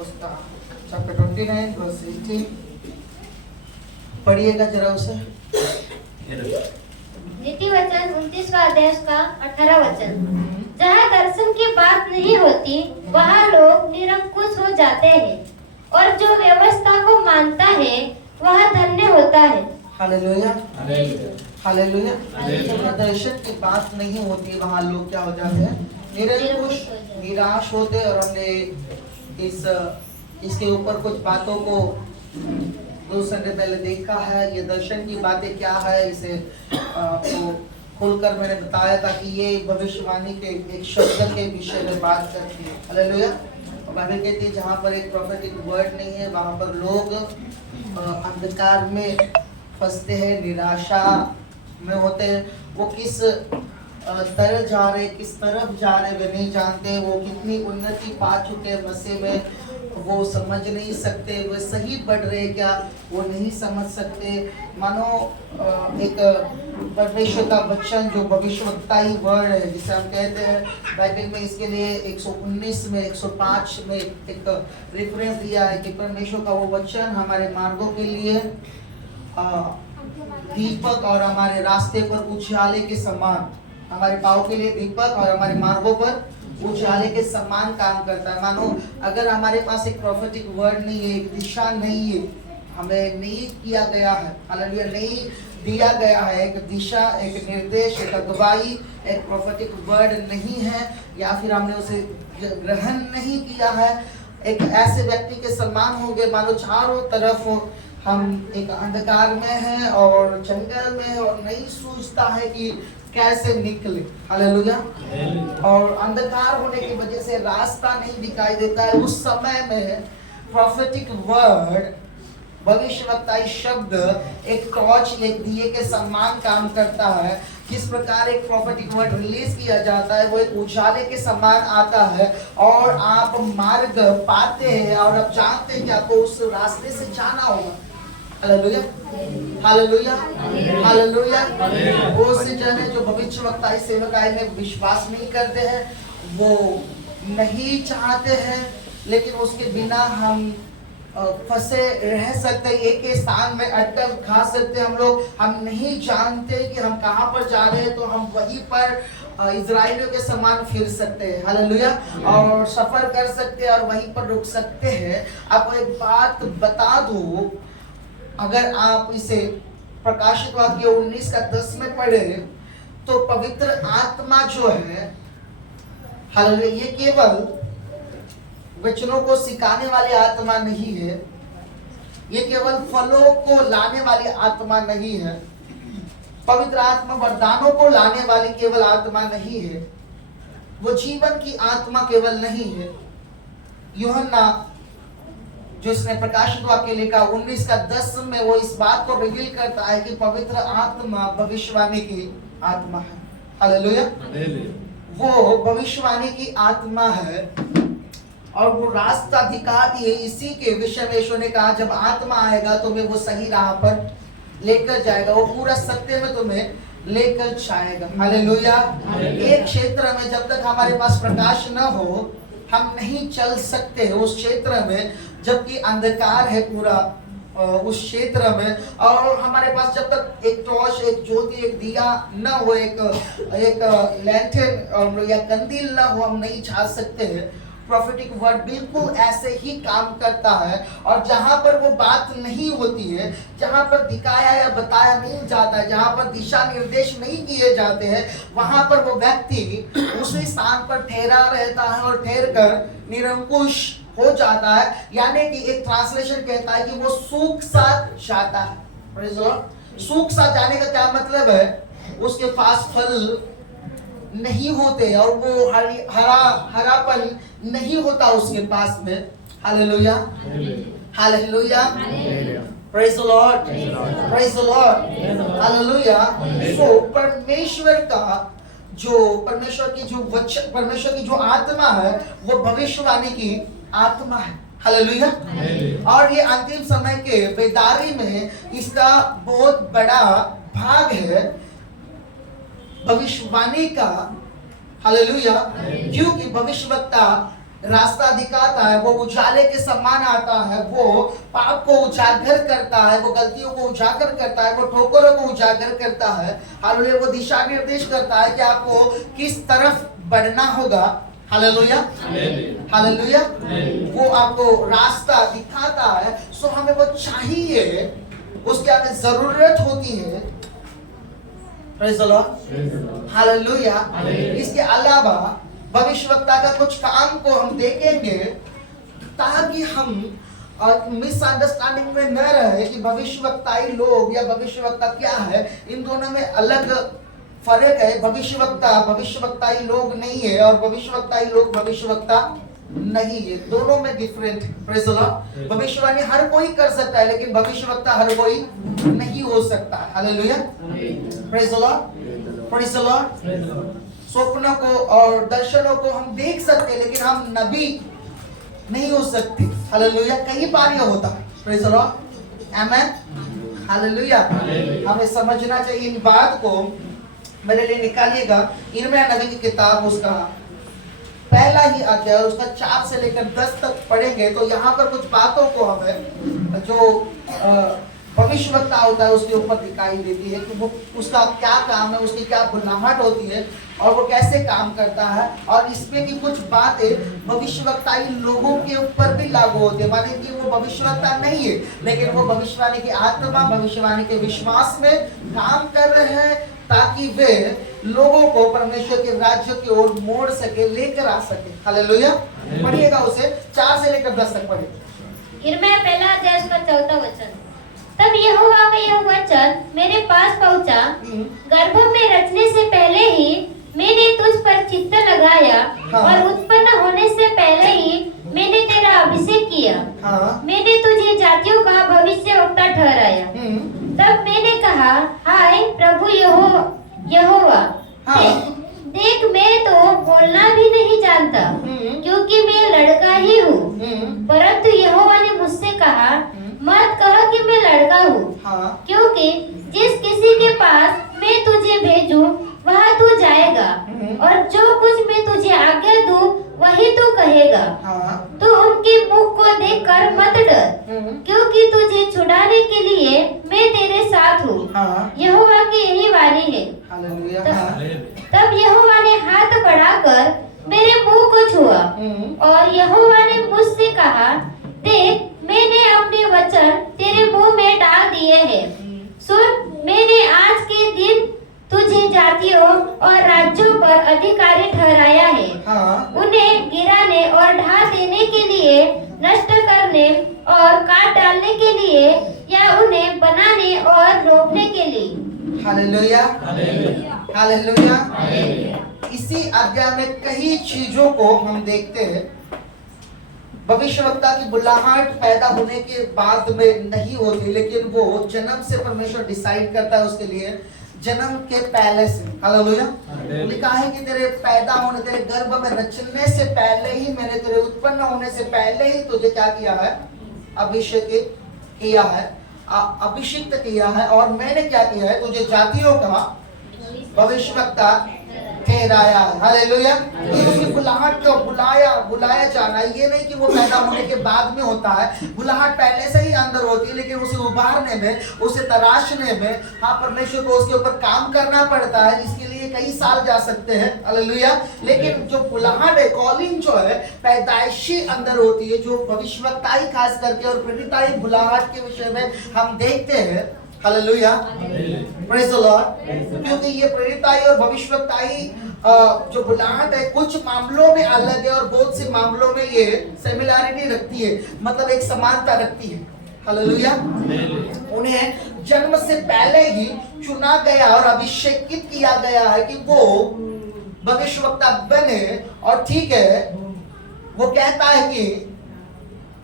उसका chapter 29 verse 18 पढ़िएगा जरा उसे। नीति वचन 29वां अध्याय का 18 वचन। जहाँ दर्शन की बात नहीं होती वहाँ लोग निरंकुश हो जाते हैं और जो व्यवस्था को मानता है वह धन्य होता है। Hallelujah hallelujah. जहाँ दर्शन की बात नहीं होती वहाँ लोग क्या हो जाते हैं? निरंकुश, निराश होते। और हमने इसके ऊपर कुछ बातों को 2 संडे पहले देखा है। ये दर्शन की बातें क्या है इसे आपको खोलकर मैंने बताया था कि ये भविष्यवाणी के एक शब्द के विषय में बात करती है। हालेलुया। बाइबल कहती है जहाँ पर एक प्रोफेटिक वर्ड नहीं है वहाँ पर लोग अंधकार में फंसते हैं, निराशा में होते हैं। वो किस तरह जा रहे, किस तरफ जा रहे वे नहीं जानते। वो कितनी उन्नति पा चुके हैं मसीह में वो समझ नहीं सकते। वे सही बढ़ रहे क्या वो नहीं समझ सकते। मानो एक परमेश्वर का वचन जो भविष्यवक्ताई वर्ड है जिसे हम कहते हैं बाइबल में, इसके लिए 119 में 105 में एक रेफरेंस दिया है कि परमेश्वर का वो वचन हमारे मार्गों के लिए दीपक और हमारे रास्ते पर उजाले के समान, हमारे पाँव के लिए दीपक और हमारे मार्गों पर उजाले के समान काम करता है। मानो अगर हमारे पास एक प्रोफेटिक वर्ड नहीं है, एक दिशा नहीं है, हमें नहीं किया गया है, हालेलुया, नहीं दिया गया है एक दिशा, एक निर्देश, एक अगुवाई, एक प्रोफेटिक वर्ड नहीं है, या फिर हमने उसे ग्रहण नहीं किया है, एक ऐसे व्यक्ति के समान होंगे मानो चारों तरफ हम एक अंधकार में हैं और जंगल में और नहीं सूझता है कि कैसे निकले। हालेलुया। और अंधकार होने की वजह से रास्ता नहीं दिखाई देता है। उस समय में प्रोफेटिक वर्ड, भविष्यवक्ताई शब्द एक टॉर्च, एक दिए के समान काम करता है। किस प्रकार एक प्रोफेटिक वर्ड रिलीज किया जाता है वो एक उजाले के समान आता है और आप मार्ग पाते हैं और आप जानते हैं कि आपको उस रास्ते से जाना होगा। Hallelujah hallelujah hallelujah. वो से जने जो भविष्यवक्ताई सेवकाई में विश्वास नहीं करते हैं, वो नहीं चाहते हैं, लेकिन उसके बिना हम फंसे रह सकते, एक ही स्थान में अटकल खा सकते हम लोग। हम नहीं जानते कि हम कहाँ पर जा रहे हैं, तो हम वहीं पर इजराइलियों के समान फिर सकते हैं। हालेलुया। और सफर कर सकते हैं और वहीं पर रुक सकते हैं। आपको एक बात बता दूं, अगर आप इसे प्रकाशित वाक्य 19:10 में पढ़े तो पवित्र आत्मा जो है, हालेलुया, ये केवल वचनों को सिखाने वाली आत्मा नहीं है, ये केवल फलों को लाने वाली आत्मा नहीं है, पवित्र आत्मा वरदानों को लाने वाली केवल आत्मा नहीं है, वो जीवन की आत्मा केवल नहीं है। यूहन्ना जो इसने प्रकाशित वाक्य लिखा 19:10 में वो इस बात को रिवील करता है कि पवित्र आत्मा भविष्यवाणी की आत्मा है। हालेलुया। वो भविष्यवाणी की आत्मा है और वो रास्ता दिखाती है। इसी के विषय में यीशु ने कहा जब आत्मा आएगा तुम्हें वो सही राह पर लेकर जाएगा, वो पूरा सत्य में तुम्हें लेकर जाएगा। हालेलुया। एक क्षेत्र में जब तक हमारे पास प्रकाश न हो हम नहीं चल सकते उस क्षेत्र में, जबकि अंधकार है पूरा उस क्षेत्र में। और हमारे पास जब तक एक टॉर्च, एक ज्योति, एक दिया न हो, एक लैंटर्न या कंदील न हो, हम नहीं जा सकते हैं। प्रोफेटिक वर्ड बिल्कुल ऐसे ही काम करता है। और जहां पर वो बात नहीं होती है, जहां पर दिखाया या बताया नहीं जाता है, जहां पर दिशा निर्देश नहीं किए जाते हैं, वहां पर वो व्यक्ति उसी स्थान पर ठहरा रहता है और ठहर कर निरंकुश हो जाता है। यानी कि एक ट्रांसलेशन कहता है कि वो सूख सा जाता है। सूख सा जाने का क्या मतलब है? उसके पास फल नहीं होते और वो हरापन नहीं होता उसके पास में। Hallelujah hallelujah, praise the lord, praise the lord, hallelujah. So परमेश्वर की जो आत्मा है वो भविष्यवाणी की आत्मा है। हालेलुया। और ये अंतिम समय के बेदारी में इसका बहुत बड़ा भाग है भविष्यवाणी का। हालेलुया। क्योंकि भविष्यवक्ता रास्ता दिखाता है, वो उजाले के समान आता है, वो पाप को उजागर करता है, वो गलतियों को उजागर करता है, वो ठोकरों को उजागर करता है। हालेलुया, वो दिशा निर्देश करता है कि आपको किस तरफ बढ़ना होगा। हालेलुया, हालेलुया, वो आपको रास्ता दिखाता है। सो हमें वो चाहिए, उसकी हमें जरूरत होती है। Praise the lord, hallelujah. इसके अलावा भविष्यवक्ता का कुछ काम को हम देखेंगे ताकि हम मिसअंडरस्टैंडिंग में न रहे कि भविष्यवक्ताई लोग या भविष्यवक्ता क्या है। इन दोनों में अलग फर्क है। भविष्यवक्ताई लोग नहीं है और भविष्यवक्ताई लोग भविष्यवक्ता नहीं है, दोनों में डिफरेंट। प्रेज़ द लॉर्ड, भविष्यवाणी हर कोई कर सकता है लेकिन भविष्यवक्ता हर कोई नहीं हो सकता। Hallelujah, praise the Lord, praise the Lord. स्वप्नों को और दर्शनों को हम देख सकते लेकिन हम नबी नहीं हो सकते। हालेलुया, कई बार यह होता है। Praise the lord, amen, hallelujah. हमें समझना चाहिए इन बात को। मेरे लिए निकालिएगा यिर्मयाह नबी की किताब, उसका पहला ही अध्याय, उसका 4 से लेकर 10 तक पढ़ेंगे तो यहाँ पर कुछ बातों को हमें जो भविष्यवक्ता होता है उसके ऊपर दिखाई देती है कि वो उसका क्या काम है, उसकी क्या बुलाहट होती है और वो कैसे काम करता है। और इसमें भी कुछ बातें भविष्यवक्ताई लोगों के ऊपर भी लागू होती है। माने कि वो भविष्यवक्ता नहीं है लेकिन वो भविष्यवाणी की आत्मा, भविष्यवाणी के विश्वास में काम कर रहे हैं ताकि वे लोगों को परमेश्वर के राज्य की ओर मोड़ सके, लेकर आ सके। हालेलुया, पढ़िएगा उसे 4 से लेकर 10 तक पढ़िए। यिर्मयाह पहला अध्याय उसका 4वां वचन। तब यहोवा का यह वचन मेरे पास पहुंचा, गर्भ में रचने से पहले ही मैंने तुझ पर चित्त लगाया और उत्पन्न होने से पहले ही मैंने तेरा अभिषेक किया। मैंने तुझे जातियों का भविष्यवक्ता ठहराया। तब मैंने कहा, हाय प्रभु यहोवा, देख मैं तो बोलना भी नहीं जानता क्योंकि मैं लड़का ही हूँ। परंतु यहोवा ने मुझसे कहा, मत कह कि मैं लड़का हूँ, क्योंकि जिस किसी के पास मैं तुझे भेजूं वहाँ तू जाएगा और जो कुछ मैं तुझे आज्ञा दूं वही तू कहेगा। तू उनके मुख को देखकर मत डर, क्योंकि तुझे छुड़ाने के लिए मैं तेरे साथ हूँ। यहोवा की यही वाणी है। तब यहोवा ने हाथ बढ़ाकर मेरे मुंह को छुआ और यहोवा ने मुझसे कहा, देख मैंने अपने वचन तेरे मुंह में डाल दिए हैं। सुन, मैंने आज के दिन तुझे जातियों और राज्यों पर अधिकारी ठहराया है। उन्हें गिराने और ढा देने के लिए, नष्ट करने और काट डालने के लिए या उन्हें बनाने और रोकने के लिए। Hallelujah, hallelujah. इसी अध्याय में कई चीजों को हम देखते हैं। भविष्यवक्ता की बुलाहट पैदा होने के बाद में नहीं होती लेकिन वो जन्म से परमेश्वर डिसाइड करता है उसके लिए, जन्म के पहले से। हालेलुया, लिखा है कि तेरे पैदा होने, तेरे गर्भ में रचने से पहले ही मैंने, तेरे उत्पन्न होने से पहले ही तुझे क्या किया है, अभिषेक किया है, अभिषिक्त किया है। और मैंने क्या किया है, तुझे जातियों का भविष्यवक्ता ठहराया है। हालेलुया, ये उसकी बुलाहट को बुलाया जाना, ये नहीं कि वो पैदा होने के बाद में होता है। बुलाहट पहले से ही अंदर होती है लेकिन उसे उभारने में, उसे तराशने में परमेश्वर को उसके ऊपर काम करना पड़ता है, जिसके लिए कई साल जा सकते हैं। हालेलुया, लेकिन जो बुलाहट है, कॉलिंग जो है, पैदाइशी अंदर होती है, जो भविष्यवक्ताई खास करके और प्रेरिताई बुलाहट के विषय में हम देखते हैं। Hallelujah, praise the Lord. क्योंकि ये प्रेरिताई और भविष्यवक्ताई जो बुलाहट है कुछ मामलों में अलग है और बहुत से मामलों में ये सिमिलैरिटी रखती है, मतलब एक समानता रखती है। हालेलुया, उन्हें जन्म से पहले ही चुना गया और अभिषेकित किया गया है कि वो भविष्यवक्ता बने। और ठीक है, वो कहता है कि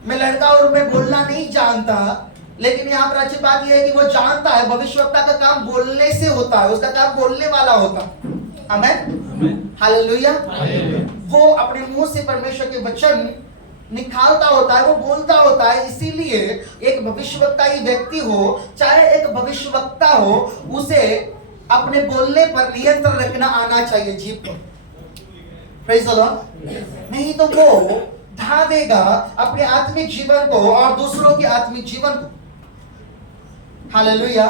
मैं लड़का और मैं बोलना नहीं जानता, लेकिन यहाँ पर अच्छी बात यह है कि वो जानता है भविष्यवक्ता का काम बोलने से होता है, उसका काम बोलने वाला होता है। Amen, hallelujah. वो अपने मुंह से परमेश्वर के वचन निकालता होता है, वो बोलता होता है। इसीलिए एक भविष्यवक्ताई व्यक्ति हो, चाहे एक भविष्यवक्ता हो, उसे अपने बोलने पर नियंत्रण रखना आना चाहिए, जीभ पर। Praise the Lord. नहीं तो वो ढा देगा अपने आत्मिक जीवन को और दूसरों के आत्मिक जीवन को। हालेलुया।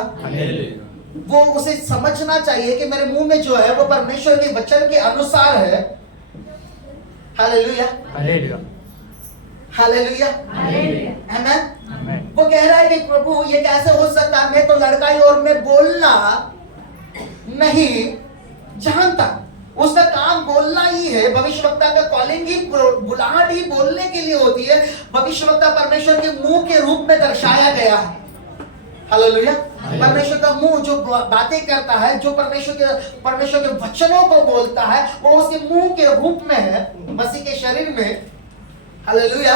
वो उसे समझना चाहिए कि मेरे मुंह में जो है वो परमेश्वर के वचन के अनुसार है। हालेलुया, हालेलुया, आमीन। वो कह रहा है कि प्रभु ये कैसे हो सकता है, मैं तो लड़का ही और मैं बोलना नहीं जानता। उसका काम बोलना ही है। भविष्यवक्ता का कॉलिंग ही, बुलाहट ही बोलने के लिए होती है। भविष्यवक्ता परमेश्वर के मुंह के रूप में दर्शाया गया है। हालेलुया। परमेश्वर का मुंह जो बातें करता है, जो परमेश्वर के वचनों को बोलता है, वो उसके मुंह के रूप में है, मसीह के शरीर में। हालेलुया।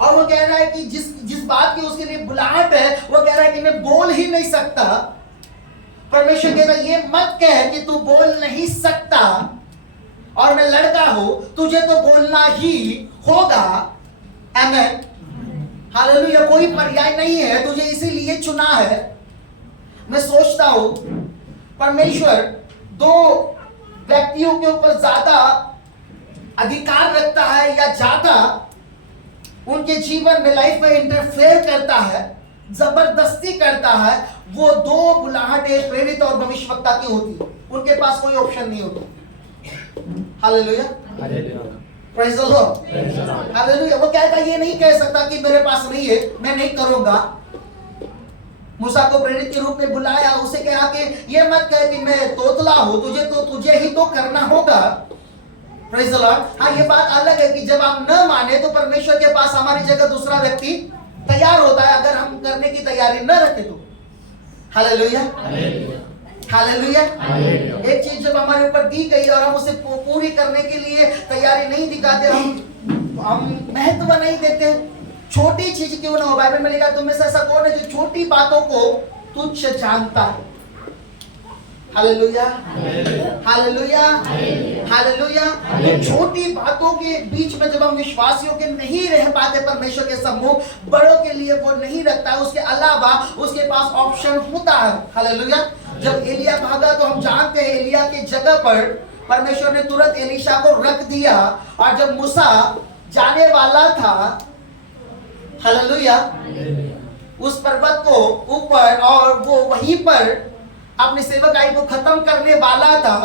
और वो कह रहा है कि जिस बात की उसके लिए बुलाहट है, वो कह रहा है कि मैं बोल ही नहीं सकता। परमेश्वर कह रहा है ये मत कह कि तू बोल नहीं सकता और मैं लड़का हूं, तुझे तो बोलना ही होगा। आमीन। हालेलुया। कोई पर्याय नहीं है, तुझे इसीलिए चुना है। मैं सोचता हूं परमेश्वर दो व्यक्तियों के ऊपर ज्यादा अधिकार रखता है या ज्यादा उनके जीवन में, लाइफ में इंटरफेयर करता है, जबरदस्ती करता है। वो दो बुलाहटें प्रेरित और भविष्यवक्ता की होती है। उनके पास कोई ऑप्शन नहीं होता। Hallelujah, praise the lord, hallelujah. वो कहता ये नहीं कह सकता कि मेरे पास नहीं है, मैं नहीं करूंगा। मूसा को प्रेरित के रूप में बुलाया, उसे कहा कि ये मत कह कि मैं तोतला हूं, तुझे ही तो करना होगा। Praise the Lord. हाँ, ये बात अलग है कि जब हम न माने तो परमेश्वर के पास हमारी जगह दूसरा व्यक्ति तैयार होता है, अगर हम करने की तैयारी न रखें तो। Hallelujah, hallelujah. एक चीज जब हमारे ऊपर दी गई और हम उसे पूरी करने के लिए तैयारी नहीं दिखाते, हम महत्व नहीं देते, छोटी चीज क्यों ना हो। बाइबल में लिखा, तुम में से ऐसा कौन है जो छोटी बातों को तुच्छ जानता है। Hallelujah, hallelujah, hallelujah. छोटी बातों के बीच में जब हम विश्वासियों के नहीं रह पाते, परमेश्वर के सम्मुख बड़ों के लिए वो नहीं रखता, उसके अलावा उसके पास ऑप्शन होता है। हालेलुया। जब एलिया भागा तो हम जानते हैं एलिया की जगह पर परमेश्वर ने तुरंत एलीशा को रख दिया। और जब मूसा जाने वाला था, हालेलुया, उस पर्वत को ऊपर, और वो वहीं पर अपनी सेवकाई को खत्म करने वाला था,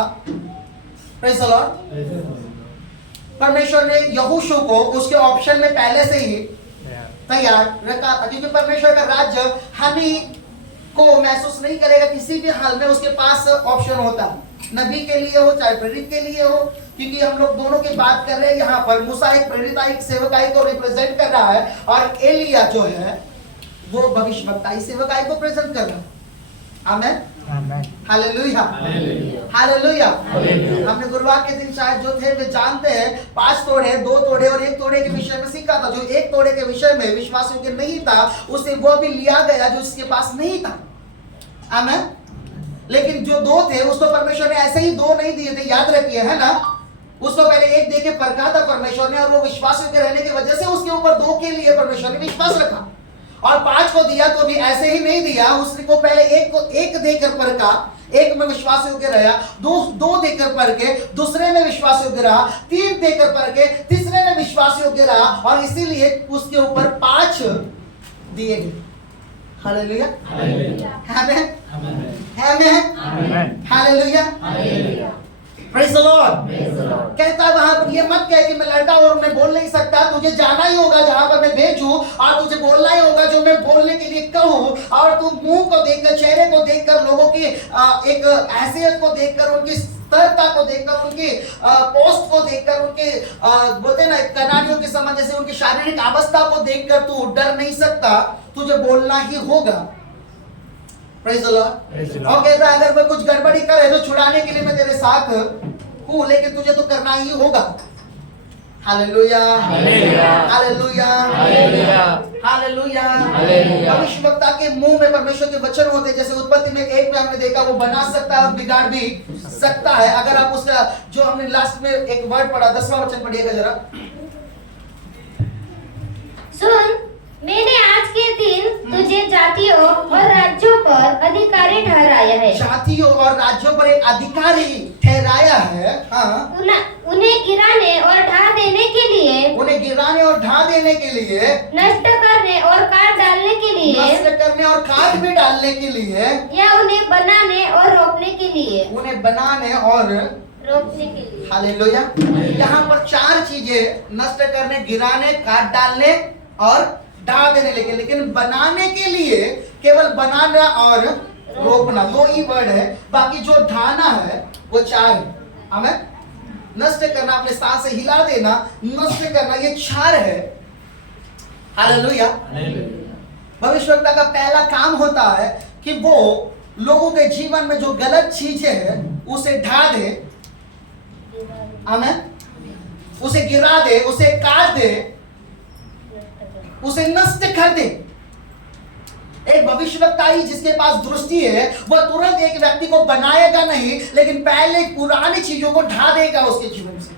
प्रेज़ द लॉर्ड, परमेश्वर ने यहोशू को उसके ऑप्शन में पहले से ही तैयार रखा था। क्योंकि परमेश्वर का राज्य हानि को महसूस नहीं करेगा, किसी भी हाल में उसके पास ऑप्शन होता है, नबी के लिए हो चाहे प्रेरित के लिए हो। क्योंकि हम लोग दोनों की बात कर रहे हैं यहाँ पर। मूसा एक प्रेरिताई सेवकाई को रिप्रेजेंट कर रहा है और एलिया जो है वो भविष्यवक्ताई सेवकाई को प्रेजेंट कर रहा है। आमीन, हालेलुया, हालेलुया। हमने गुरुवार के दिन शायद जो थे वे जानते हैं, 5 तोड़े, 2 तोड़े और 1 तोड़े के विषय में सीखा था। जो 1 तोड़े के विषय में विश्वासियों के नहीं था, उसे वो भी लिया गया जो उसके पास नहीं था। आमीन। लेकिन जो 2 थे उसको परमेश्वर ने ऐसे ही 2 नहीं दिए थे, याद रखिए, है ना। उसको पहले 1 देके परखा था परमेश्वर ने, और वो विश्वासियों के रहने की वजह से उसके ऊपर 2 के लिए परमेश्वर ने विश्वास रखा। और 5 को दिया तो भी ऐसे ही नहीं दिया, उसको पहले 1 देकर परखा, 1 में विश्वास योग्य रहा, 2 देकर परखे, दूसरे में विश्वास योग्य रहा, 3 देकर परखे, तीसरे में विश्वास योग्य रहा, और इसीलिए उसके ऊपर 5 दिए गए। हालेलुया, आमीन, आमीन, हालेलुया, प्रेज़ द लॉर्ड। कहता वहां पर ये मत कह कि मैं लड़का और मैं बोल नहीं सकता, तुझे जाना ही होगा जहां पर मैं भेजूं, और तुझे बोलना ही होगा जो मैं बोलने के लिए कहूं। और तू मुंह को देखकर, चेहरे को देखकर, लोगों की एक हैसियत को देखकर, उनकी स्थिरता को देखकर, उनकी पोस्ट को देखकर, उनके बोलते ना कनानियों के समान जैसे उनकी शारीरिक अवस्था को देखकर तू डर नहीं सकता, तुझे बोलना ही होगा। Praise the Lord. और कहता है अगर मैं कुछ गड़बड़ी करे तो छुड़ाने के लिए मैं तेरे साथ हूं, लेकिन तुझे तो करना ही होगा। Hallelujah, hallelujah, hallelujah, hallelujah. भविष्यवक्ता के मुंह में परमेश्वर के वचन होते हैं। जैसे उत्पत्ति में 1 में हमने देखा, वो बना सकता है और बिगाड़ भी सकता है। अगर आप उसका जो हमने लास्ट में एक वर्ड पढ़ा, 10वां वचन पढ़िएगा जरा। सुन, मैंने आज के दिन तुझे जातियों और राज्यों पर अधिकारी ठहराया है। जातियों और राज्यों पर एक अधिकारी ठहराया है। हाँ, उन्हें गिराने और ढा देने के लिए, उन्हें गिराने और ढा देने के लिए, नष्ट करने और काट डालने के लिए, नष्ट करने और काट भी डालने के लिए, या उन्हें बनाने और रोपने के लिए, उन्हें बनाने और रोपने के लिए। हालेलुया। यहाँ पर 4 चीजें, नष्ट करने, गिराने, काट डालने और ढा देने के लिए। लेकिन बनाने के लिए केवल बनाना और रोपना 2 ही वर्ड है, बाकी जो ढाना है वो 4 है। आमीन। नष्ट करना, अपने साथ से हिला देना, नष्ट करना, ये 4 है। हालेलुया। भविष्यवक्ता का पहला काम होता है कि वो लोगों के जीवन में जो गलत चीजें हैं उसे ढा दे, आमीन, उसे गिरा दे, उसे काट दे, उसे नष्ट कर दे। एक भविष्यवक्ता ही जिसके पास दृष्टि है वह तुरंत एक व्यक्ति को बनाएगा नहीं, लेकिन पहले पुरानी चीजों को ढा देगा उसके जीवन से।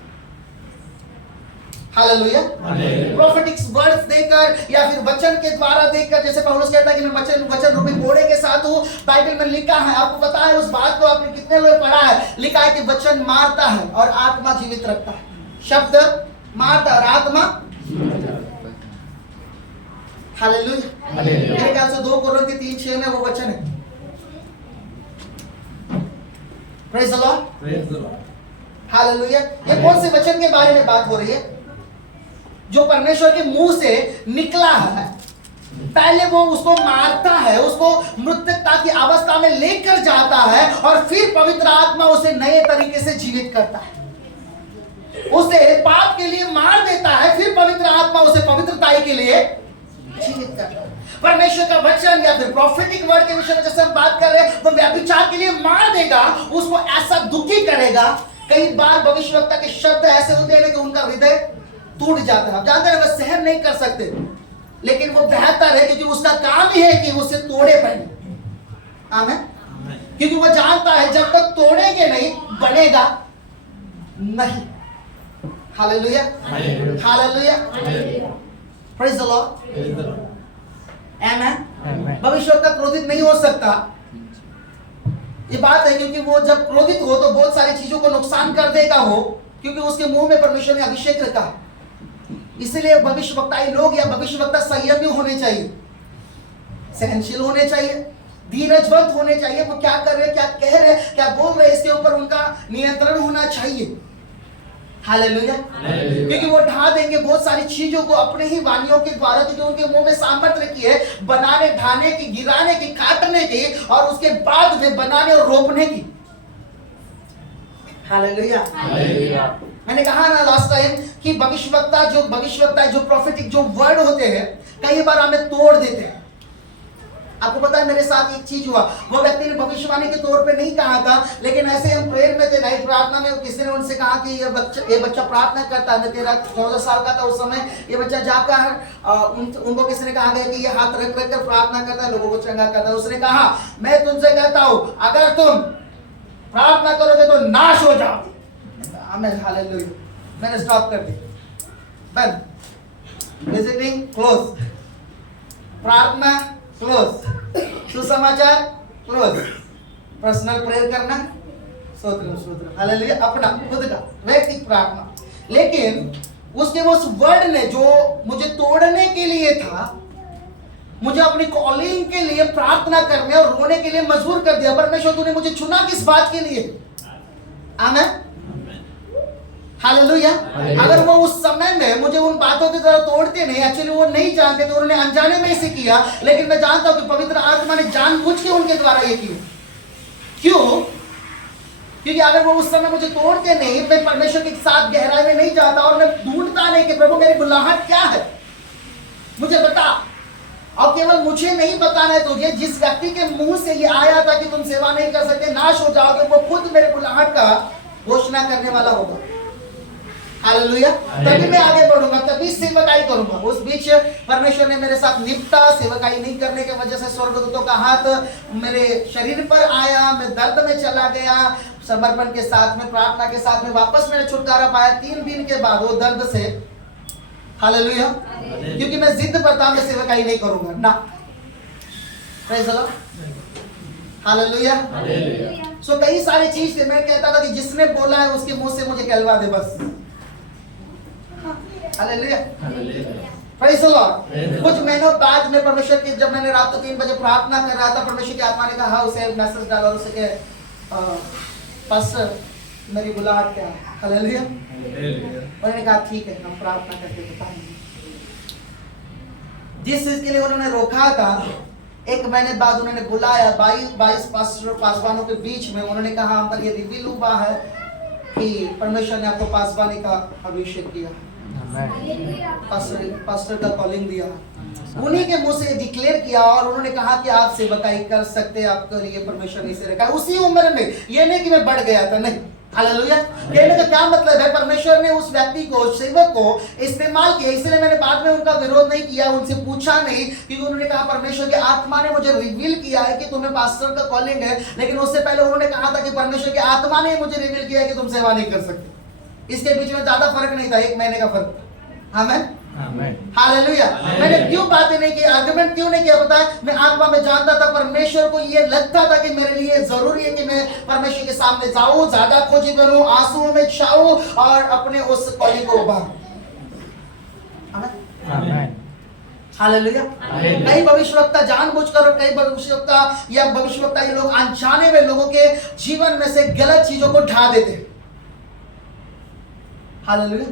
हालेलुया। प्रोफेटिक वर्ड्स देकर या फिर वचन के द्वारा देकर, जैसे पौलुस कहता है कि मैं वचन रूपी घोड़े के साथ हूं। बाइबल में लिखा है, आपको पता है उस बात को आपने कितने लोग पढ़ा है? लिखा है कि वचन मारता है और आत्मा जीवित रखता है। शब्द मारता और आत्मा। हालेलुया। मेरे ख्याल से 2 कोरिन्थी 3:6 में वो वचन है। Praise the lord. हालेलुया। ये कौन से वचन के बारे में बात हो रही है? जो परमेश्वर के मुंह से निकला है। पहले वो उसको मारता है, उसको मृतकता की अवस्था में लेकर जाता है और फिर पवित्र आत्मा उसे नए तरीके से जीवित करता है। उसे पाप के लिए मार देता है, फिर पवित्र आत्मा उसे पवित्रताई के लिए जीवित करता है। परमेश्वर का वचन या फिर प्रोफेटिक वर्ड के विषय में जैसे हम बात कर रहे हैं, वो व्यभिचार के लिए मार देगा, उसको ऐसा दुखी करेगा। कई बार भविष्यवक्ता के शब्द ऐसे होते हैं कि उनका हृदय टूट जाता है। आप जानते हैं, वह सहन नहीं कर सकते, लेकिन वो बेहतर है क्योंकि उसका काम ही है कि उसे तोड़े पहले। आमीन। क्योंकि वो जानता है जब तक तोड़ेंगे नहीं बनेगा नहीं। Hallelujah. Hallelujah. Praise the Lord. आमीन। भविष्यवक्ता क्रोधित नहीं हो सकता, ये बात है, क्योंकि वो जब क्रोधित हो तो बहुत सारी चीजों को नुकसान कर देगा हो, क्योंकि उसके मुंह में परमेश्वर ने अभिषेक रखा है। इसलिए भविष्यवक्ताई लोग या भविष्यवक्ता संयमी होने चाहिए, सहनशील होने चाहिए, धीरजवंत होने चाहिए। वो क्या कर रहे हैं, क्या कह रहे हैं, क्या बोल रहे हैं, इसके ऊपर उनका नियंत्रण होना चाहिए। हालेलुया। क्योंकि वो ढा देंगे बहुत सारी चीजों को अपने ही वाणियों के द्वारा, क्योंकि उनके मुंह में सामर्थ्य की है बनाने, ढाने की, गिराने की, काटने की, और उसके बाद में बनाने और रोपने की। हालेलुया। मैंने कहा ना लास्ट टाइम कि भविष्यवक्ता जो प्रोफेटिक जो वर्ड होते हैं, कई बार हमें तोड़ देते हैं। आपको पता है मेरे साथ एक चीज हुआ, वो व्यक्ति ने भविष्यवाणी के तौर पे नहीं कहा था, लेकिन ऐसे हम प्रेयर में थे, नाइट प्रार्थना में, किसी ने उनसे कहा कि ये बच्चा प्रार्थना करता है। मैं 13-14 साल का था उस समय। ये बच्चा जाकर उनको किसी ने कहा गया कि ये हाथ रख कर प्रार्थना करता है, लोगों को चंगा करता है। उसने कहा, मैं तुमसे कहता हूं अगर तुम प्रार्थना करोगे तो नाश हो जाओगे। आमीन। हालेलुया। मैंने स्टॉप कर दिया, बंद। विजिटिंग क्लोज, प्रार्थना क्लोज, सुसमाचार क्लोज, पर्सनल प्रेयर करना, स्तोत्र। हालेलुया। अपना खुद का वैयक्तिक प्रार्थना। लेकिन उसके उस वर्ड ने जो मुझे तोड़ने के लिए था, मुझे अपनी कॉलिंग के लिए प्रार्थना करने और रोने के लिए मजबूर कर दिया। परमेश्वर तूने मुझे चुना किस बात के लिए? आमीन। हालेलुया। अगर वो उस समय में मुझे उन बातों की तरह तोड़ते नहीं, एक्चुअली वो नहीं जानते थे, उन्होंने अनजाने में इसे किया, लेकिन मैं जानता हूं कि पवित्र आत्मा ने जानबूझ के उनके द्वारा ये किया। क्यों? क्योंकि अगर वो उस समय मुझे तोड़ते नहीं, मैं परमेश्वर के साथ गहराई में नहीं जाता और मैं ढूंढता नहीं कि प्रभु मेरी बुलाहट क्या है, मुझे बता। और केवल मुझे नहीं बताना है तुझे, जिस व्यक्ति के मुंह से ये आया था कि तुम सेवा नहीं कर सकते, नाश हो जाओगे, वो खुद मेरे बुलाहट का घोषणा करने वाला होगा। हालेलुया। तभी मैं आगे बढ़ूंगा, तभी सेवकाई करूंगा। उस बीच परमेश्वर ने मेरे साथ निपटा। सेवकाई नहीं करने की वजह से स्वर्गदूतों का हाथ मेरे शरीर पर आया, मैं दर्द में चला गया। समर्पण के साथ में, प्रार्थना के साथ में वापस मैंने छुटकारा पाया 3 दिन के बाद वो दर्द से। हालेलुया। क्योंकि मैं जिद पर था, मैं सेवकाई नहीं करूंगा ना। Praise the lord. हालेलुया। सो कई सारी चीज थे, मैं कहता था कि जिसने बोला है उसके मुंह से मुझे कहलवा दे बस। Hallelujah, praise the Lord. कुछ महीनों बाद में परमेश्वर की, जब मैंने रात को 3 बजे प्रार्थना कर रहा था, परमेश्वर की आत्मा ने कहा, उसे मैसेज डाला, उसे के पास्टर मेरी बुलाहट क्या है। हालेलुया। उन्होंने कहा ठीक है, हम प्रार्थना करके बताएंगे। जिस चीज के लिए उन्होंने रोका था, 1 महीने बाद उन्होंने बुलाया 22 पासवानों के बीच में। उन्होंने कहा हम पर ये रिवील हुआ है कि परमेश्वर ने आपको पासवानी का अभिषेक किया, पास्टर का कॉलिंग दिया। उन्हीं के मुंह से डिक्लेयर किया और उन्होंने कहा कि आप सेवकाई कर सकते हैं, आपको ये परमेश्वर ने इसे रखा। उसी उम्र में, ये नहीं कि मैं बढ़ गया था, नहीं। हालेलुया। कहने का क्या मतलब है, परमेश्वर ने उस व्यक्ति को, सेवक को इस्तेमाल किया। इसलिए मैंने बाद में उनका विरोध नहीं किया, उनसे पूछा नहीं, क्योंकि उन्होंने कहा परमेश्वर की आत्मा ने मुझे रिवील किया है कि तुम्हें पास्टर का कॉलिंग है। लेकिन उससे पहले उन्होंने कहा था कि परमेश्वर की आत्मा ने मुझे रिवील किया है कि तुम सेवा नहीं कर सकते। इसके बीच में ज्यादा फर्क नहीं था, 1 महीने का फर्क। आमीन, हालेलुया। मैंने क्यों बातें नहीं की, आर्गुमेंट क्यों नहीं किया पता है? मैं आत्मा में जानता था, परमेश्वर को ये लगता था कि मेरे लिए जरूरी है कि मैं परमेश्वर के सामने जाऊं, ज्यादा खोजी बनूं, आंसुओं में छाऊं और अपने उस कॉलिंग को उभारूं। आमीन, हालेलुया। कई भविष्यवक्ता जानबूझकर और कई भविष्यवक्ता या भविष्यवक्ता ये लोग अनजाने में लोगों के जीवन में से गलत चीजों को ढा देते। हालेलुया।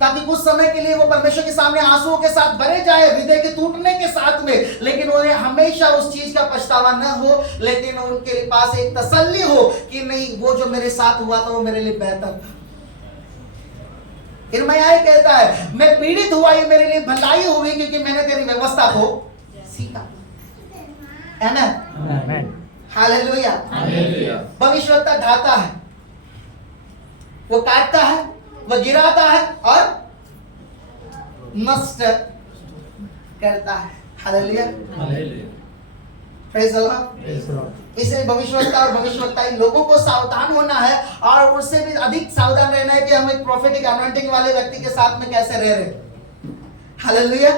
ताकि कुछ समय के लिए वो परमेश्वर के सामने आंसुओं के साथ भरे जाए, हृदय के टूटने के साथ में, लेकिन उन्हें हमेशा उस चीज का पछतावा न हो, लेकिन उनके पास एक तसल्ली हो कि नहीं, वो जो मेरे साथ हुआ था वो मेरे लिए बेहतर था। यिर्मयाह कहता है, मैं पीड़ित हुआ, ये मेरे लिए भलाई हुई क्योंकि मैंने तेरी व्यवस्था को सीखा। आमीन, हालेलुया। भविष्यवक्ता ढाता है, वो काटता है, वो गिराता है और नष्ट करता है। Hallelujah, praise the Lord. इसलिए भविष्यवक्ता और भविष्यवक्ता इन लोगों को सावधान होना है और उससे भी अधिक सावधान रहना है कि हम एक प्रोफेटिक अनॉइंटिंग वाले व्यक्ति के साथ में कैसे रह रहे। Hallelujah,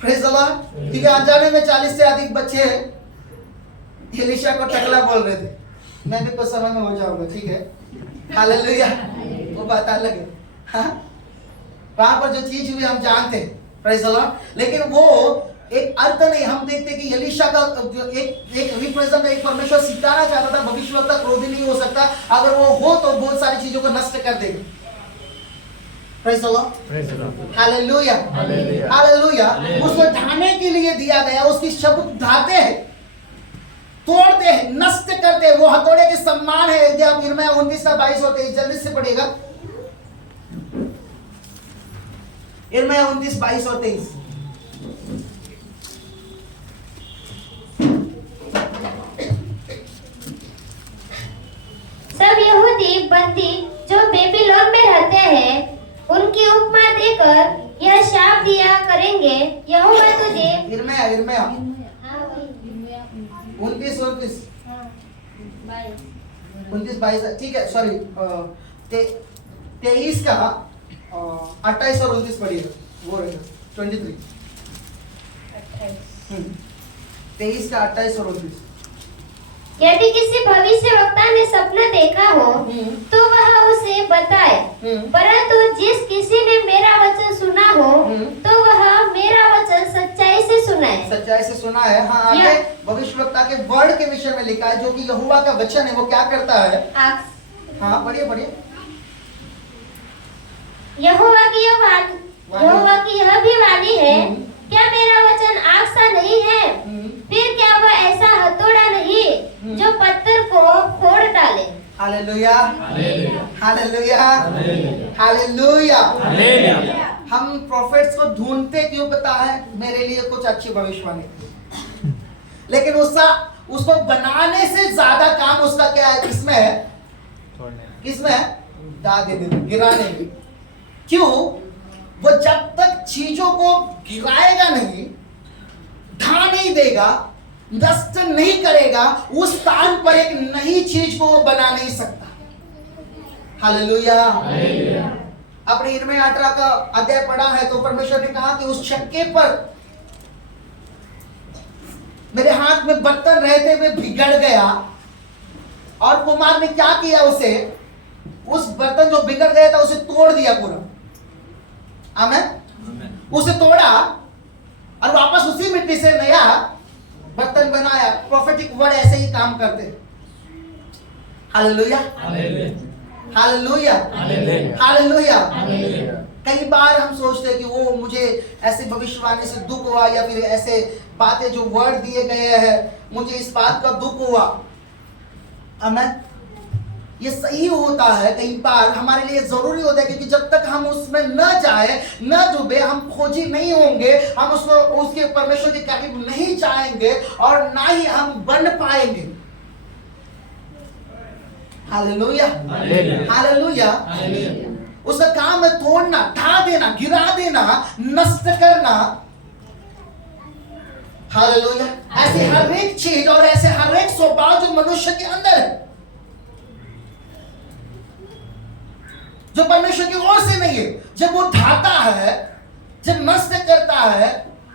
praise the Lord. क्योंकि अनजाने में 40 से अधिक बच्चे एलीशा को टकला बोल रहे थे। मैं भी कुछ समय में हो जाऊंगा, ठीक है। हालेलुया, वो बात अलग है। हाँ, वहां पर जो चीज हुई हम जानते हैं, प्रेज़ द लॉर्ड। लेकिन वो एक अर्थ नहीं, हम देखते कि एलीशा का एक रिप्रेजेंट, एक परमेश्वर सिखाना चाहता था, भविष्यवक्ता क्रोधी नहीं हो सकता, अगर वो हो तो बहुत सारी चीजों को नष्ट कर देगा। Praise the lord, hallelujah, hallelujah. उसको ढाने के लिए दिया गया, उसकी शब्द ढाते हैं, तोड़ते हैं, नष्ट करते हैं। वो हथौड़े के सम्मान है। यदि आप यिर्मयाह 29:22 और 23 जल्दी से पढ़िएगा, यिर्मयाह 29:22 और 23। सब यहूदी बंदी जो बेबीलोन में रहते हैं, उनकी उपमा देकर यह शाप दिया करेंगे, यहोवा तुझे। यिर्मयाह 29:22, ठीक है, सॉरी, 23 का 28 और 29 पढ़िएगा, वो रहेगा 23। 23 का 28 और 29। यदि किसी भविष्यवक्ता ने सपना देखा हो तो वह उसे बताए, परंतु जिस किसी ने मेरा वचन सुना हो तो वह मेरा वचन सच्चाई से सुनाए। सच्चाई से सुना है। हाँ, आगे भविष्यवक्ता के वर्ड के विषय में लिखा है, जो कि यहोवा का वचन है, वो क्या करता है। हाँ, पढ़िए पढ़िए। यहोवा की यह भी वाणी है, क्या मेरा वचन आग सा नहीं है? फिर क्या वह ऐसा हथौड़ा नहीं जो पत्थर को फोड़ डाले? Hallelujah, hallelujah, hallelujah. हम प्रॉफिट्स को ढूंढते क्यों पता है? मेरे लिए कुछ अच्छी भविष्यवाणी, लेकिन उसको बनाने से ज्यादा काम उसका क्या है? किसमें है? किसमें है? दागे देने, गिराने में। क्यों? वो जब तक चीजों को गिराएगा नहीं, ढा नहीं देगा, नष्ट नहीं करेगा, उस स्थान पर एक नई चीज को बना नहीं सकता। हालेलुया। अपने यिर्मयाह 18 का अध्याय पढ़ा है तो परमेश्वर ने कहा कि उस छक्के पर मेरे हाथ में बर्तन रहते हुए बिगड़ गया, और कुमार ने क्या किया, उसे उस बर्तन जो बिगड़ गया था उसे तोड़ दिया पूरा। आमेन। उसे तोड़ा और वापस उसी मिट्टी से नया बर्तन बनाया। प्रोफेटिक वर्ड ऐसे ही काम करते। Hallelujah, hallelujah, hallelujah. कई बार हम सोचते हैं कि वो मुझे ऐसे भविष्यवाणी से दुख हुआ, या फिर ऐसे बातें जो वर्ड दिए गए हैं मुझे इस बात का दुख हुआ। आमेन। ये सही होता है, कई बार हमारे लिए जरूरी होता है, क्योंकि जब तक हम उसमें न जाए, न डूबे, हम खोजी नहीं होंगे, हम उसको उसके परमेश्वर के करीब नहीं जाएंगे, और ना ही हम बन पाएंगे। Hallelujah, hallelujah. उसका काम है तोड़ना, ढा देना, गिरा देना, नष्ट करना। हालेलुया। ऐसे हर एक चीज और ऐसे हर एक स्वभाव जो मनुष्य के अंदर है, जो परमेश्वर की ओर से नहीं है, जब वो ढाता है, जब नष्ट करता है,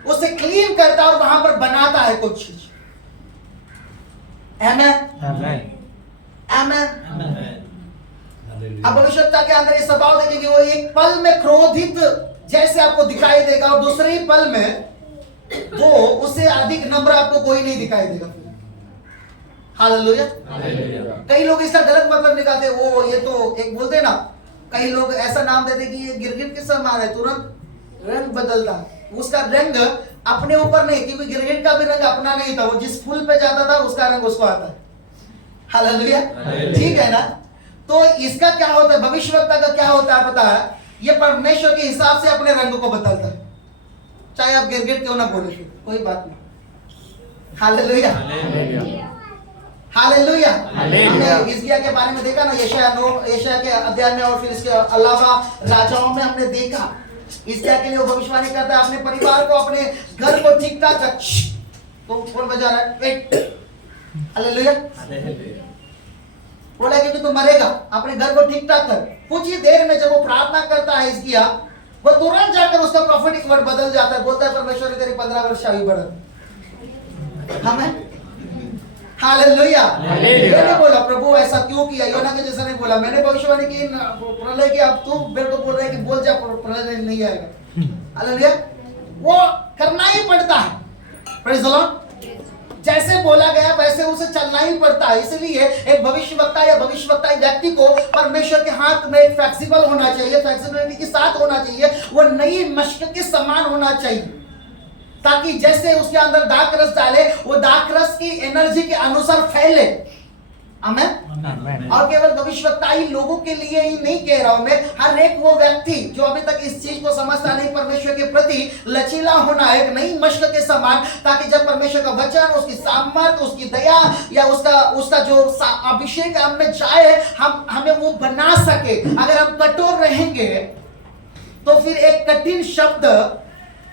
उसे क्लीन करता है और वहां पर बनाता है कुछ चीज। आमेन, आमेन। अब भविष्यवक्ता के अंदर ये स्वभाव देखेंगे, वो एक पल में क्रोधित जैसे आपको दिखाई देगा, और दूसरे ही पल में वो उससे अधिक नम्र आपको कोई नहीं दिखाई देगा। हालेलुया। कई लोग इसका गलत मतलब निकालते हैं, वो ये तो एक बोलते हैं ना, कई लोग ऐसा नाम देते कि ये गिरगिट के समान है, तुरंत रंग बदलता है। उसका रंग अपने ऊपर नहीं, क्योंकि गिरगिट का भी रंग अपना नहीं था, वो जिस फूल पे जाता था उसका रंग उसको आता है। हालेलुया, ठीक है ना। तो इसका क्या होता है, भविष्यवक्ता का क्या होता है पता है, ये परमेश्वर के हिसाब से अपने रंग को बदलता है, चाहे आप गिरगिट क्यों ना बोले, कोई बात नहीं। Hallelujah, hallelujah. हमने हिजकिय्याह के बारे में देखा ना, यशायाह के अध्याय में, और फिर इसके अलावा राजाओं में हमने देखा हिजकिय्याह के लिए वो भविष्यवाणी करता है, अपने परिवार को, अपने घर को ठीक ठाक रख। तो कौन बजा रहा है? हालेलुया। बोला कि तू मरेगा, अपने घर को ठीक ठाक कर। कुछ ही देर में जब वो प्रार्थना करता है हिजकिय्याह, वो तुरंत जाकर उसका प्रोफेटिक वर्ड बदल जाता है। बोलता है परमेश्वर तेरी 15 वर्ष आयु बढ़ा। हमें हालेलुया। मैंने बोला प्रभु ऐसा क्यों किया, योना के जैसा नहीं बोला। मैंने भविष्यवाणी की प्रलय की, अब तू मेरे को बोल रहा है कि बोल जा प्रलय नहीं आएगा। हालेलुया। वो करना ही पड़ता है। Praise the Lord. जैसे बोला गया वैसे उसे चलना ही पड़ता है। इसलिए एक भविष्यवक्ता या भविष्यवक्ता व्यक्ति को परमेश्वर के हाथ में फ्लेक्सिबल होना चाहिए, फ्लेक्सिबिलिटी के साथ होना चाहिए। वो नई मशक के समान होना चाहिए, ताकि जैसे उसके अंदर दाख रस डाले, वो दाख रस की एनर्जी के अनुसार फैले। आमेन। और केवल भविष्यवक्ता ही लोगों के लिए ही नहीं कह रहा हूं मैं, हर एक वो व्यक्ति जो अभी तक इस चीज को समझता नहीं, परमेश्वर के प्रति लचीला होना एक नई मशक के समान, ताकि जब परमेश्वर का वचन, उसकी सामर्थ, उसकी दया या उसका जो अभिषेक हम में जाए, हमें वो बना सके। अगर हम कठोर रहेंगे तो फिर एक कठिन शब्द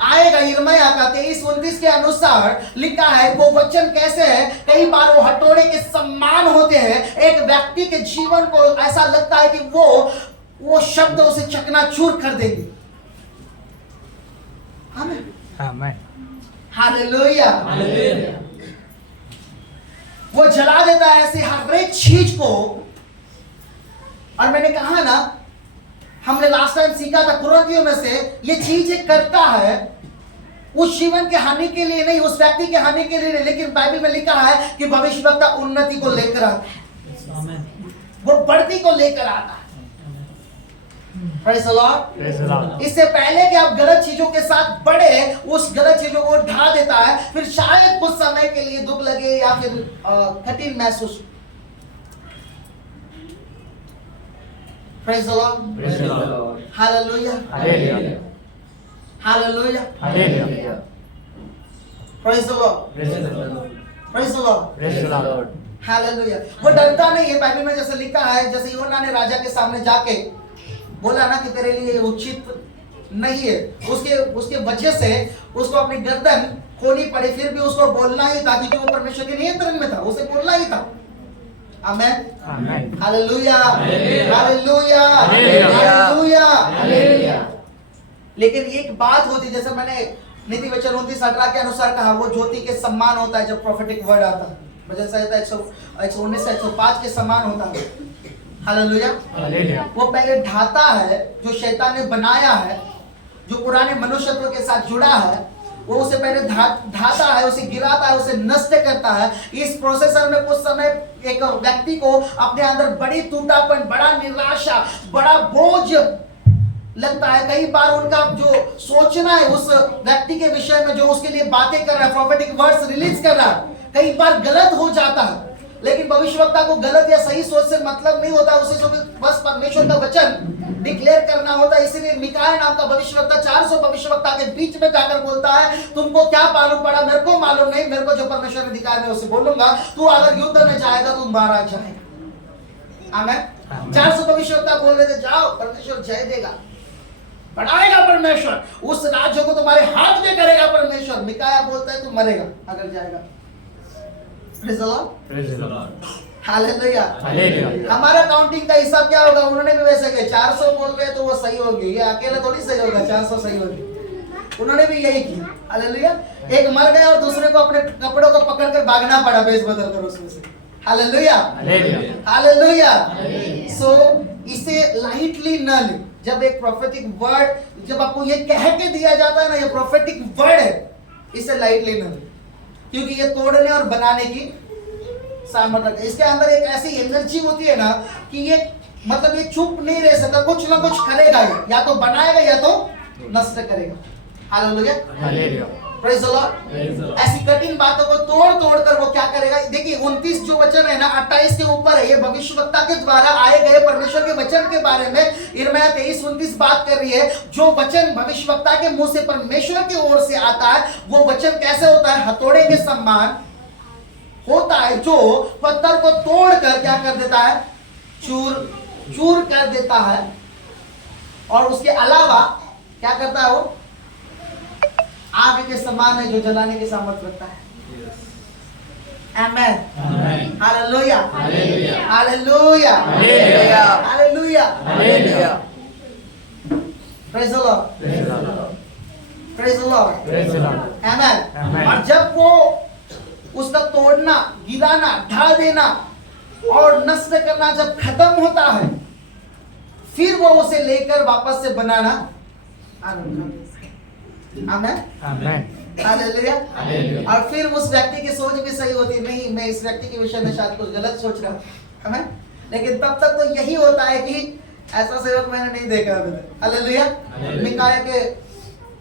आएगा। यिर्मयाह का 23-29 के अनुसार लिखा है, वो वचन कैसे है, कई बार वो हथौड़े के समान होते हैं। एक व्यक्ति के जीवन को ऐसा लगता है कि वो शब्द उसे चकनाचूर कर देंगे। आमीन, आमीन, हालेलुया। वो जला देता है ऐसे हर एक चीज को। और मैंने कहा ना, हमने लास्ट टाइम सीखा था कुरिन्थियों में से, ये चीजें करता है उस जीवन के हानि के लिए नहीं, उस व्यक्ति के हानि के लिए नहीं, लेकिन बाइबल में लिखा है कि भविष्यवक्ता उन्नति को लेकर आता है, वो बढ़ती को लेकर आता है। Praise the Lord। इससे पहले कि आप गलत चीजों के साथ बढ़े, उस गलत चीजों को ढा देता है। फिर शायद कुछ समय के लिए दुख लगे या फिर कठिन महसूस। Praise the Lord। Hallelujah। Hallelujah। Hallelujah। Praise the Lord। Praise the Lord। Hallelujah। वो डरता नहीं है। बाइबल में जैसे लिखा है, जैसे योना ने राजा के सामने जाके बोला ना कि तेरे लिए उचित नहीं है, उसके वजह से उसको अपनी गर्दन खोनी पड़ी, फिर भी उसको बोलना ही था, क्योंकि वो परमेश्वर के नियंत्रण में था, उसे बोलना ही था। आमेन। हालेलुया। हालेलुया। हालेलुया। लेकिन एक बात होती, जैसे मैंने नीति वचन 29:18 के अनुसार कहा वो ज्योति के समान होता है जब प्रोफेटिक वर्ड आता है। वचन संहिता 119 से 105 के समान होता है। हालेलुया। वो पहले ढाता है जो शैतान ने बनाया है, जो पुराने मनुष्यत्व के साथ जुड़ा है, वो उसे पहले ढाता है, उसे गिराता है, उसे नष्ट करता है। इस प्रोसेसर में कुछ समय एक व्यक्ति को अपने अंदर बड़ी टूटापन, बड़ा निराशा, बड़ा बोझ लगता है। कई बार उनका जो सोचना है उस व्यक्ति के विषय में, जो उसके लिए बातें कर रहा है, प्रोफेटिक वर्ड्स रिलीज कर रहा है, कई बार गलत हो जाता है। लेकिन भविष्यवक्ता को गलत या सही सोच से मतलब नहीं होता, उसे बस परमेश्वर का वचन डिक्लेयर करना होता है। इसीलिए मिकाया नाम का भविष्यवक्ता 400 भविष्यवक्ता के बीच में जाकर बोलता है, तुमको क्या मालूम पड़ा, मेरे को मालूम नहीं, मेरे को जो परमेश्वर ने दिखाया मैं उसे बोलूंगा। तू अगर युद्ध में जाएगा तो मारा जाएगा। आमीन। 400 भविष्यवक्ता बोल रहे थे, जाओ परमेश्वर जय देगा, बढ़ाएगा परमेश्वर, उस राज्य को तुम्हारे हाथ में करेगा परमेश्वर। मिकाया बोलता है तू मरेगा अगर जाएगा। Praise the Lord. Praise the Lord. Hallelujah. Hallelujah. हमारा काउंटिंग का हिसाब क्या होगा? उन्होंने भी वैसे किया, 400 बोल रहे तो वो सही होगी, ये अकेला थोड़ी सही होगा, 400 सही होगी। उन्होंने भी यही किया। हालेलुया। एक मर गया और दूसरे को अपने कपड़ों को पकड़कर भागना पड़ा, बेच बदल कर उसमें से। हालेलुया। हालेलुया। सो इसे लाइटली न ले। जब एक प्रोफेटिक वर्ड, जब आपको ये कह के दिया जाता है ना, ये प्रोफेटिक वर्ड है, इसे लाइटली न ले, क्योंकि ये तोड़ने और बनाने की सामर्थ्य रखता है। इसके अंदर एक ऐसी एनर्जी होती है ना कि ये मतलब ये चुप नहीं रह सकता, कुछ ना कुछ करेगा, या तो बनाएगा या तो नष्ट करेगा। Hallelujah. Hallelujah. Praise the Lord. ऐसी कठिन बातों को तोड़ तोड़ कर वो क्या करेगा? देखिए 29 जो वचन है ना 28 के ऊपर है, ये भविष्यवक्ता के द्वारा आए गए परमेश्वर के वचन के बारे में यिर्मयाह 23-29 बात कर रही है। जो वचन भविष्यवक्ता के मुंह से परमेश्वर की ओर से आता है, वो वचन कैसे होता है? हथौड़े के समान होता है, जो पत्थर को तोड़कर क्या कर देता है? चूर चूर कर देता है। और उसके अलावा क्या करता है? वो आग के समान है, जो जलाने की सामर्थ्य रखता है। Amen. Hallelujah. Hallelujah. Hallelujah. Hallelujah. Praise the lord. Praise the lord. Amen. और जब वो उसका तोड़ना, गिराना, ढा देना और नष्ट करना जब खत्म होता है, फिर वो उसे लेकर वापस से बनाना आरंभ करता है। आमेन। आमेन। हालेलुया। हालेलुया। और फिर उस व्यक्ति की सोच भी सही होती, नहीं मैं इस व्यक्ति के विषय में शायद कुछ गलत सोच रहा हूँ, आमेन। लेकिन तब तक तो यही होता है कि ऐसा सेवक मैंने नहीं देखा अभी तक। हालेलुया। मिकाया के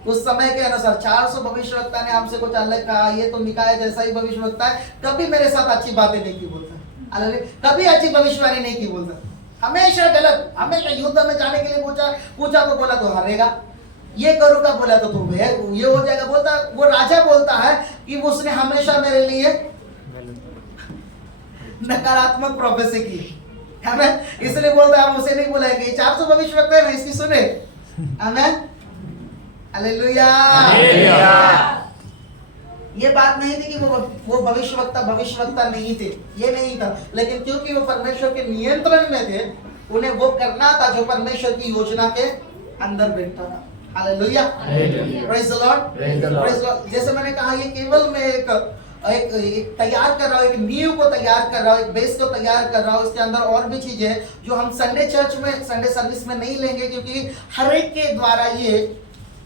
उस समय के अनुसार 400 भविष्यवक्ता ने हमसे कुछ अलग कहा, ये तो मिकाया जैसा ही भविष्यवक्ता है, कभी मेरे साथ अच्छी बातें नहीं की बोलता। हालेलुया। कभी अच्छी भविष्यवाणी नहीं की बोलता, हमेशा गलत। हमेशा युद्ध में जाने के लिए पूछा तो बोला तो हारेगा, ये करूंगा बोला तो तुम ये हो जाएगा बोलता। वो राजा बोलता है कि उसने हमेशा मेरे लिए नकारात्मक प्रोफेसी की, आमेन। इसलिए बोलता है, हम उसे नहीं बोला कि 400 भविष्यवक्ता है ना, इसकी सुने। आमेन। हालेलुया। ये बात नहीं थी कि वो भविष्यवक्ता नहीं थे, ये नहीं था। लेकिन क्योंकि वो परमेश्वर के नियंत्रण में थे, उन्हें वो करना था जो परमेश्वर की योजना के अंदर बैठता था। Hallelujah. Praise the lord. Praise the Lord. जैसे मैंने कहा, ये केवल मैं एक तैयार कर रहा हूँ, एक नींव को तैयार कर रहा हूँ, एक बेस को तैयार कर रहा हूँ। इसके अंदर और भी चीजें हैं जो हम संडे चर्च में, संडे सर्विस में नहीं लेंगे, क्योंकि हर एक के द्वारा ये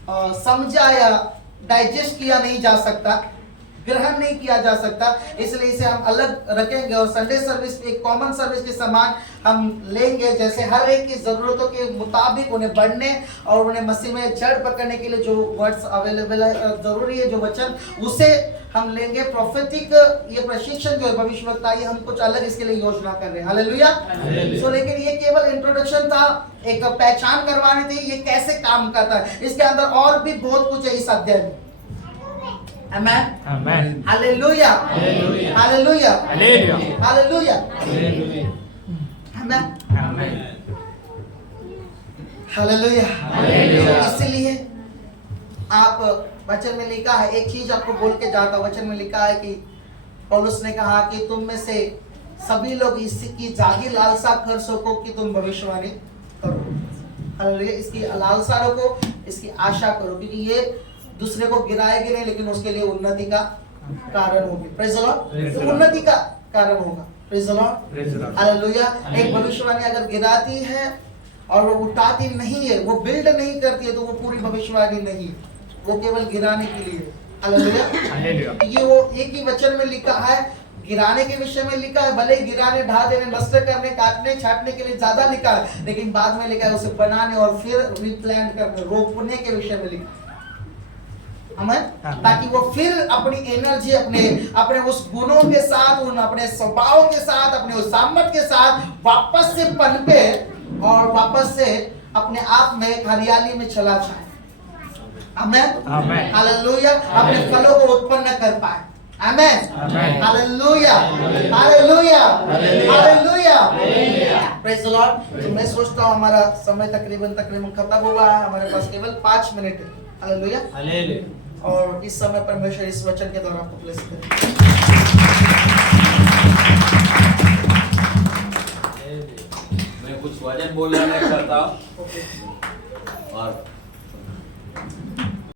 समझा या डाइजेस्ट किया नहीं जा सकता, ग्रहण नहीं किया जा सकता। इसलिए इसे हम अलग रखेंगे और संडे सर्विस एक कॉमन सर्विस के समान हम लेंगे। जैसे हर एक की जरूरतों के मुताबिक उन्हें बढ़ने और उन्हें मसीह में जड़ पकड़ने के लिए जो वर्ड्स अवेलेबल है, जरूरी है जो वचन, उसे हम लेंगे। प्रोफेटिक ये प्रशिक्षण जो है भविष्यवक्ता, ये हम कुछ अलग इसके लिए योजना कर रहे हैं। हालेलुया। सो लेकिन ये केवल इंट्रोडक्शन था, एक पहचान करवानी थी ये कैसे काम करता है। इसके अंदर और भी बहुत कुछ है इस अध्याय में। Amen. Amen. Hallelujah. Hallelujah. Hallelujah. Hallelujah. Hallelujah. Hallelujah. Amen. Amen. Hallelujah. Hallelujah. इसलिए आप वचन में लिखा है, एक चीज आपको बोल के जाता, वचन में लिखा है कि पौलुस ने कहा कि तुम में से सभी लोग इसकी जागी लालसा कर सको कि तुम भविष्यवाणी करो। हालेलुया। इसकी लालसा रखो, इसकी आशा करो, क्योंकि ये दूसरे को गिराएगी नहीं, लेकिन उसके लिए उन्नति का कारण होगी। Praise the Praise Lord. the Lord। उन्नति का कारण होगा। Praise the Lord. Praise the Lord। Hallelujah. एक Hallelujah। भविष्यवाणी अगर गिराती है और वो उठाती नहीं है, वो बिल्ड नहीं करती है, तो वो पूरी भविष्यवाणी नहीं है, वो केवल गिराने के लिए। हालेलुया। हालेलुया। ये वो एक ही वचन में लिखा है, गिराने के विषय में लिखा है, भले ही गिराने, ढा देने, नष्ट करने, काटने, छाटने के लिए ज्यादा लिखा है, लेकिन बाद में लिखा है उसे बनाने और फिर रिप्लांट करने, रोपने के विषय में लिखा है। आमीन। ताकि वो फिर अपनी एनर्जी, अपने उस गुणों के साथ, उन अपने स्वभाव के साथ, अपने उस सामर्थ के साथ वापस से पनपे और वापस से अपने आप में एक हरियाली में चला जाए। आमीन। आमीन। हालेलुया। अपने फलों को उत्पन्न कर पाए। आमीन। आमीन। Hallelujah. Hallelujah. Hallelujah. Hallelujah. Hallelujah. Praise the Lord. तो मैं सोचता हूँ हमारा समय तकरीबन खत्म हुआ है, हमारे पास केवल 5 मिनट है। हालेलुया। हालेलुया। और इस समय परमेश्वर इस वचन के द्वारा आपको ब्लेस करे। मैं कुछ वचन बोलना चाहता हूँ ओके। और